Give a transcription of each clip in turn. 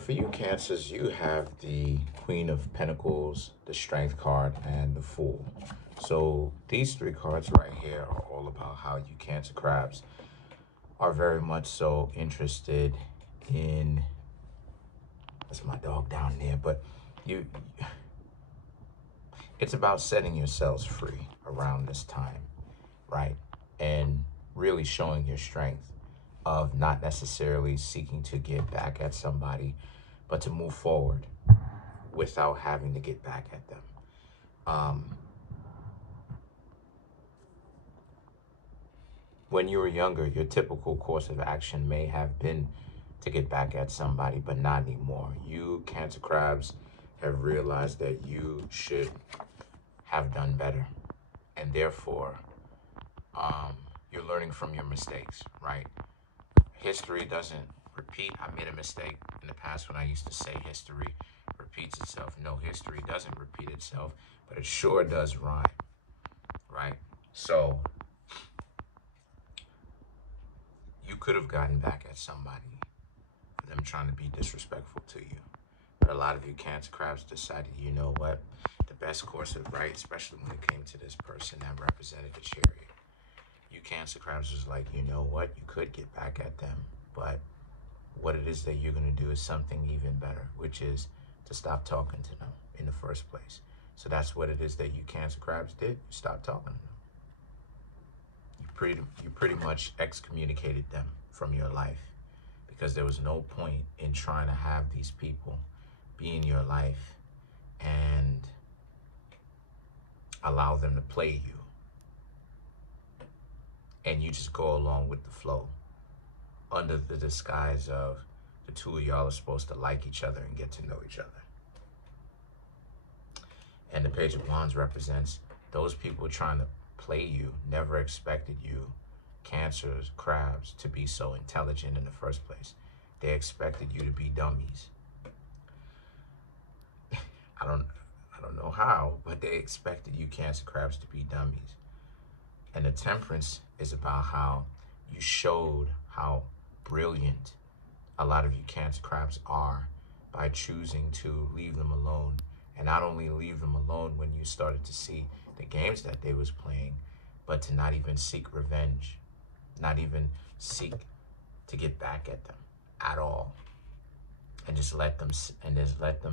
For you Cancers, you have the Queen of Pentacles, the Strength card, and the Fool. So these three cards right here are all about how you Cancer crabs are very much so interested in, that's my dog down there, but you, it's about setting yourselves free around this time, right? And really showing your strength of not necessarily seeking to get back at somebody, but to move forward without having to get back at them. When you were younger, your typical course of action may have been to get back at somebody, but not anymore. You Cancer crabs have realized that you should have done better, and therefore you're learning from your mistakes, right? History doesn't repeat. I made a mistake in the past when I used to say history repeats itself. No, history doesn't repeat itself, but it sure does rhyme, right? So you could have gotten back at somebody for them trying to be disrespectful to you. But a lot of you Cancer crabs decided, you know what? The best course of right, especially when it came to this person that represented the chariot. You Cancer crabs was like, you know what? You could get back at them, but what it is that you're going to do is something even better, which is to stop talking to them in the first place. So that's what it is that you Cancer crabs did. You stopped talking to them. You pretty much excommunicated them from your life, because there was no point in trying to have these people be in your life and allow them to play you, and you just go along with the flow under the disguise of the two of y'all are supposed to like each other and get to know each other. And the Page of Wands represents those people trying to play you never expected you Cancers, crabs, to be so intelligent in the first place. They expected you to be dummies. I don't know how, but they expected you Cancer crabs to be dummies. And the Temperance is about how you showed how brilliant a lot of you Cancer crabs are by choosing to leave them alone. And not only leave them alone when you started to see the games that they was playing, but to not even seek revenge, not even seek to get back at them at all. And just let them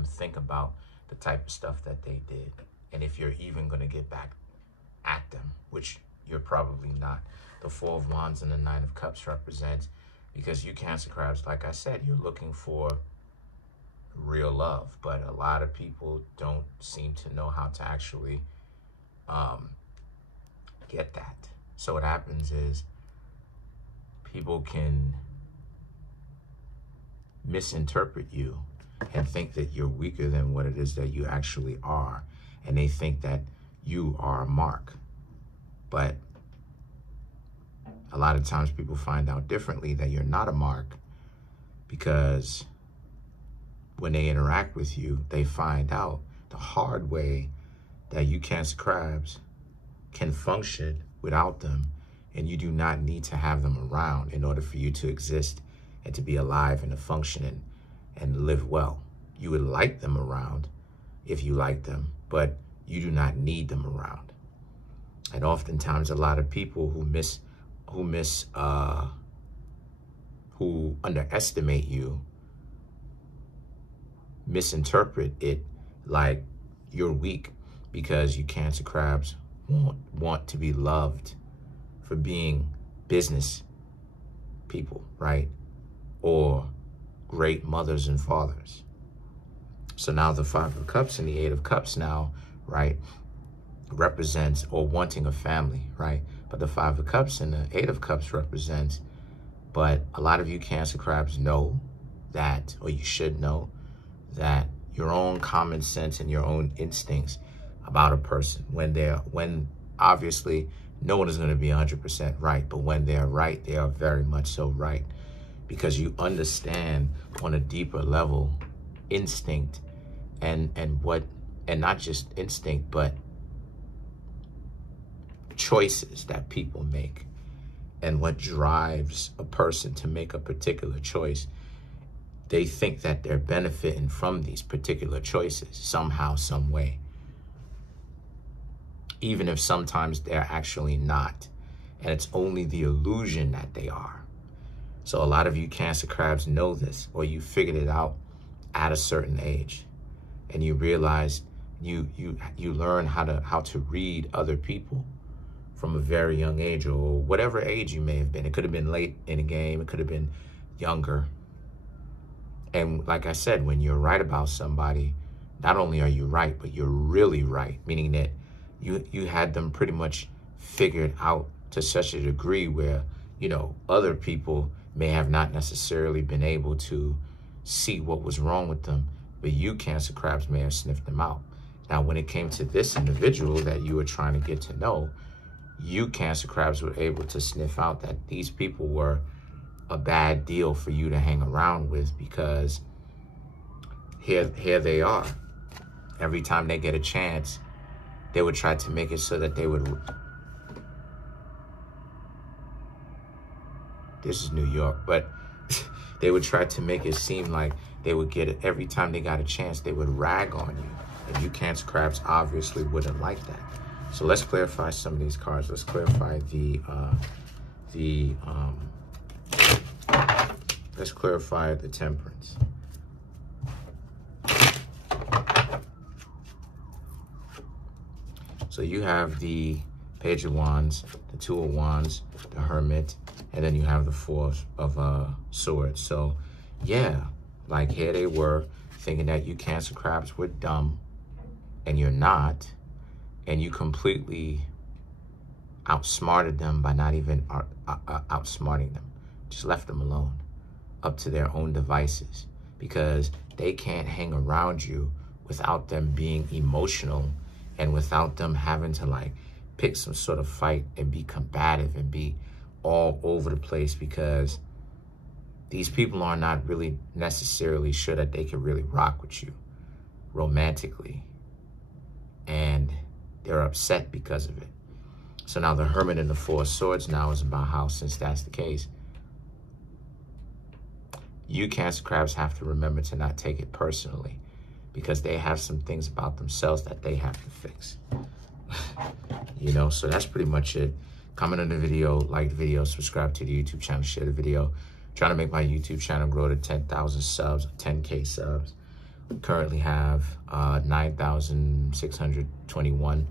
think about the type of stuff that they did. And if you're even going to get back at them, which you're probably not. The Four of Wands and the Nine of Cups represents, because you Cancer crabs, like I said, you're looking for real love, but a lot of people don't seem to know how to actually get that. So what happens is people can misinterpret you and think that you're weaker than what it is that you actually are, and they think that you are a mark. But a lot of times people find out differently that you're not a mark, because when they interact with you, they find out the hard way that you Cancer crabs can function without them, and you do not need to have them around in order for you to exist and to be alive and to function and live well. You would like them around if you like them, but you do not need them around. And oftentimes a lot of people who underestimate you misinterpret it like you're weak, because you Cancer crabs want to be loved for being business people, right? Or great mothers and fathers. So now the Five of Cups and the Eight of Cups now, right, represents or wanting a family, right? But the Five of Cups and the Eight of Cups represents, but a lot of you Cancer crabs know that, or you should know that your own common sense and your own instincts about a person, when obviously no one is going to be 100% right, but when they're right, they are very much so right, because you understand on a deeper level instinct and not just instinct, but choices that people make and what drives a person to make a particular choice they think that they're benefiting from these particular choices somehow, some way. Even if sometimes they're actually not. And it's only the illusion that they are. So a lot of you Cancer crabs know this, or you figured it out at a certain age. And you realize you learn how to read other people from a very young age, or whatever age you may have been. It could have been late in the game. It could have been younger. And like I said, when you're right about somebody, not only are you right, but you're really right, meaning that you had them pretty much figured out to such a degree where, you know, other people may have not necessarily been able to see what was wrong with them, but you Cancer crabs may have sniffed them out. Now, when it came to this individual that you were trying to get to know, you Cancer crabs were able to sniff out that these people were a bad deal for you to hang around with, because here they are. Every time they get a chance, they would try to make it so that they would... This is New York, but they would try to make it seem like they would get it every time they got a chance. They would rag on you, and you Cancer crabs obviously wouldn't like that. So let's clarify some of these cards. Let's clarify let's clarify the Temperance. So you have the Page of Wands, the Two of Wands, the Hermit, and then you have the Four of Swords. So yeah, like here they were thinking that you Cancer crabs were dumb, and you're not, and you completely outsmarted them by not even outsmarting them. Just left them alone, up to their own devices, because they can't hang around you without them being emotional and without them having to like pick some sort of fight and be combative and be all over the place, because these people are not really necessarily sure that they can really rock with you romantically, and they're upset because of it. So now the Hermit and the Four of Swords now is about how, since that's the case, you Cancer crabs have to remember to not take it personally, because they have some things about themselves that they have to fix. You know, so that's pretty much it. Comment on the video, like the video, subscribe to the YouTube channel, share the video. Trying to make my YouTube channel grow to 10,000 subs, 10K subs. We currently have 9,621.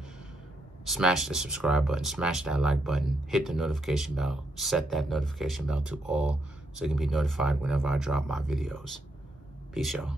Smash the subscribe button, smash that like button, hit the notification bell, set that notification bell to all so you can be notified whenever I drop my videos. Peace, y'all.